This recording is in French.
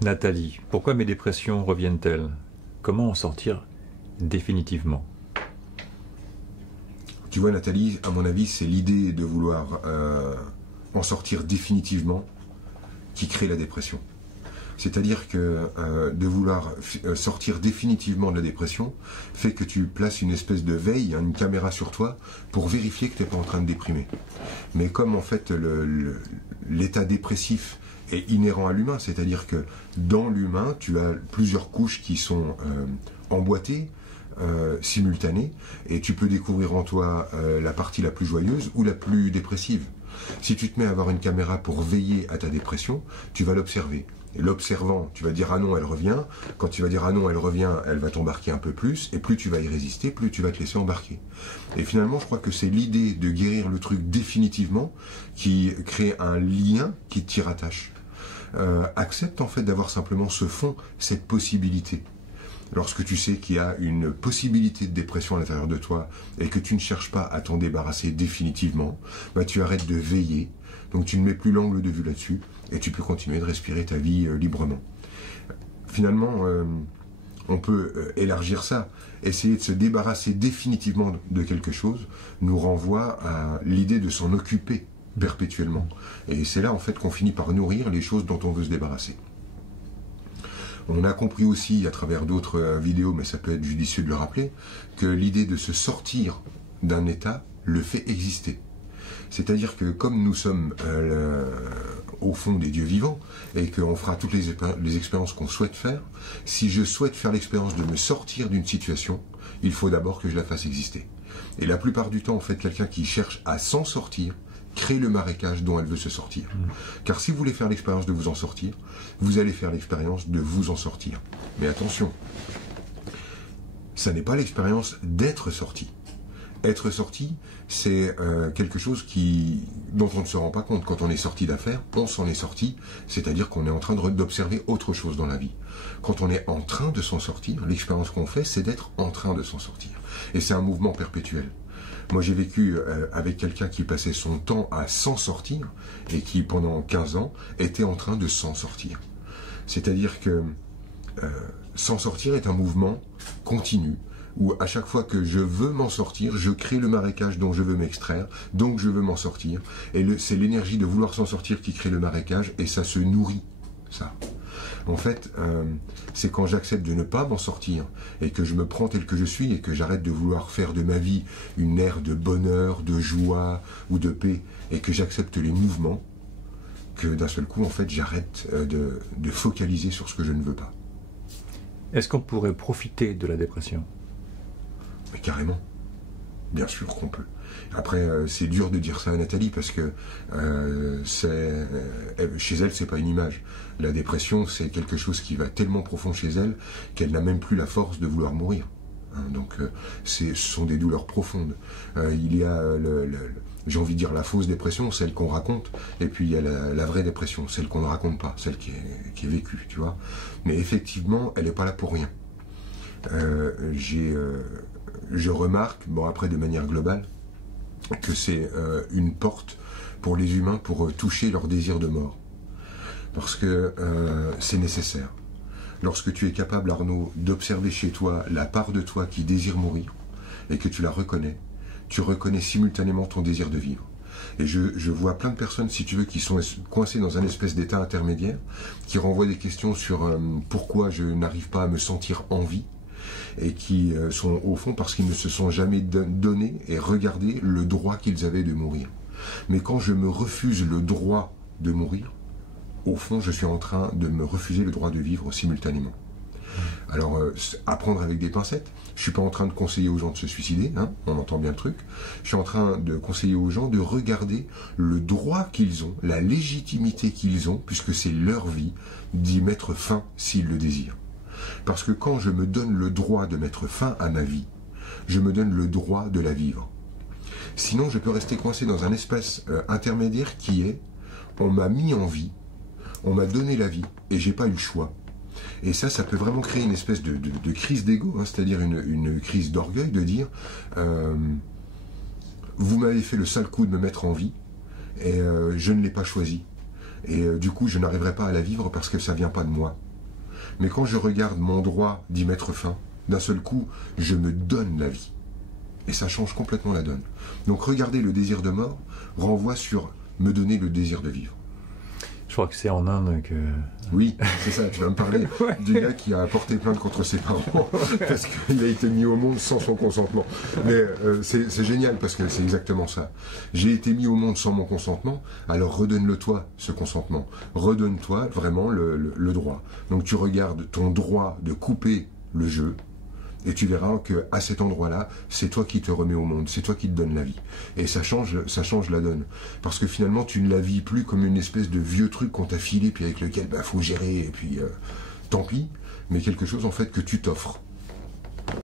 Nathalie, pourquoi mes dépressions reviennent-elles? Comment en sortir définitivement? Tu vois Nathalie, à mon avis, c'est l'idée de vouloir en sortir définitivement qui crée la dépression. C'est-à-dire que de vouloir sortir définitivement de la dépression fait que tu places une espèce de veille, une caméra sur toi pour vérifier que tu n'es pas en train de déprimer. Mais comme en fait l'état dépressif est inhérent à l'humain, c'est-à-dire que dans l'humain, tu as plusieurs couches qui sont emboîtées, simultanées, et tu peux découvrir en toi la partie la plus joyeuse ou la plus dépressive. Si tu te mets à avoir une caméra pour veiller à ta dépression, tu vas l'observer. Et l'observant, tu vas dire ah non, elle revient. Quand tu vas dire ah non, elle revient, elle va t'embarquer un peu plus. Et plus tu vas y résister, plus tu vas te laisser embarquer. Et finalement, je crois que c'est l'idée de guérir le truc définitivement qui crée un lien qui t'y rattache. Accepte en fait d'avoir simplement ce fond, cette possibilité. Lorsque tu sais qu'il y a une possibilité de dépression à l'intérieur de toi et que tu ne cherches pas à t'en débarrasser définitivement, bah tu arrêtes de veiller, donc tu ne mets plus l'angle de vue là-dessus et tu peux continuer de respirer ta vie librement. Finalement, on peut élargir ça. Essayer de se débarrasser définitivement de quelque chose nous renvoie à l'idée de s'en occuper perpétuellement. Et c'est là en fait qu'on finit par nourrir les choses dont on veut se débarrasser. On a compris aussi à travers d'autres vidéos, mais ça peut être judicieux de le rappeler, que l'idée de se sortir d'un état le fait exister. C'est-à-dire que comme nous sommes au fond des dieux vivants et qu'on fera toutes les expériences qu'on souhaite faire, si je souhaite faire l'expérience de me sortir d'une situation, il faut d'abord que je la fasse exister. Et la plupart du temps, en fait, quelqu'un qui cherche à s'en sortir crée le marécage dont elle veut se sortir. Car si vous voulez faire l'expérience de vous en sortir, vous allez faire l'expérience de vous en sortir. Mais attention, ça n'est pas l'expérience d'être sorti. Être sorti, c'est quelque chose dont on ne se rend pas compte. Quand on est sorti d'affaires, on s'en est sorti, c'est-à-dire qu'on est en train d'observer autre chose dans la vie. Quand on est en train de s'en sortir, l'expérience qu'on fait, c'est d'être en train de s'en sortir. Et c'est un mouvement perpétuel. Moi, j'ai vécu avec quelqu'un qui passait son temps à s'en sortir et qui, pendant 15 ans, était en train de s'en sortir. C'est-à-dire que s'en sortir est un mouvement continu où à chaque fois que je veux m'en sortir, je crée le marécage dont je veux m'extraire, donc je veux m'en sortir. Et c'est l'énergie de vouloir s'en sortir qui crée le marécage et ça se nourrit, ça. En fait, c'est quand j'accepte de ne pas m'en sortir et que je me prends tel que je suis et que j'arrête de vouloir faire de ma vie une ère de bonheur, de joie ou de paix et que j'accepte les mouvements, que d'un seul coup, en fait, j'arrête de focaliser sur ce que je ne veux pas. Est-ce qu'on pourrait profiter de la dépression? Mais carrément. Bien sûr qu'on peut. Après, c'est dur de dire ça à Nathalie parce que chez elle, c'est pas une image. La dépression, c'est quelque chose qui va tellement profond chez elle qu'elle n'a même plus la force de vouloir mourir. Donc, ce sont des douleurs profondes. Il y a, j'ai envie de dire, la fausse dépression, celle qu'on raconte, et puis il y a la vraie dépression, celle qu'on ne raconte pas, celle qui est vécue, tu vois. Mais effectivement, elle n'est pas là pour rien. Je remarque, bon après de manière globale, que c'est une porte pour les humains pour toucher leur désir de mort. Parce que c'est nécessaire. Lorsque tu es capable, Arnaud, d'observer chez toi la part de toi qui désire mourir, et que tu la reconnais, tu reconnais simultanément ton désir de vivre. Et je vois plein de personnes, si tu veux, qui sont coincées dans un espèce d'état intermédiaire, qui renvoient des questions sur pourquoi je n'arrive pas à me sentir en vie, et qui sont au fond parce qu'ils ne se sont jamais donné et regardé le droit qu'ils avaient de mourir. Mais quand je me refuse le droit de mourir, au fond je suis en train de me refuser le droit de vivre simultanément. Alors apprendre avec des pincettes, je ne suis pas en train de conseiller aux gens de se suicider, hein, on entend bien le truc, je suis en train de conseiller aux gens de regarder le droit qu'ils ont, la légitimité qu'ils ont, puisque c'est leur vie, d'y mettre fin s'ils le désirent. Parce que quand je me donne le droit de mettre fin à ma vie, je me donne le droit de la vivre. Sinon, je peux rester coincé dans un espace intermédiaire qui est, on m'a mis en vie, on m'a donné la vie, et j'ai pas eu le choix. Et ça peut vraiment créer une espèce de crise d'ego, hein, c'est-à-dire une crise d'orgueil, de dire vous m'avez fait le sale coup de me mettre en vie, et je ne l'ai pas choisi. Et du coup, je n'arriverai pas à la vivre parce que ça vient pas de moi. Mais quand je regarde mon droit d'y mettre fin, d'un seul coup, je me donne la vie. Et ça change complètement la donne. Donc regarder le désir de mort renvoie sur me donner le désir de vivre. Je crois que c'est en Inde que... Oui, c'est ça, tu vas me parler du gars qui a porté plainte contre ses parents parce qu'il a été mis au monde sans son consentement. Mais c'est génial parce que c'est exactement ça. J'ai été mis au monde sans mon consentement, alors redonne-le-toi ce consentement. Redonne-toi vraiment le droit. Donc tu regardes ton droit de couper le jeu, et tu verras qu'à cet endroit-là, c'est toi qui te remets au monde, c'est toi qui te donnes la vie. Et ça change la donne. Parce que finalement, tu ne la vis plus comme une espèce de vieux truc qu'on t'a filé, puis avec lequel faut gérer, et puis tant pis, mais quelque chose en fait que tu t'offres.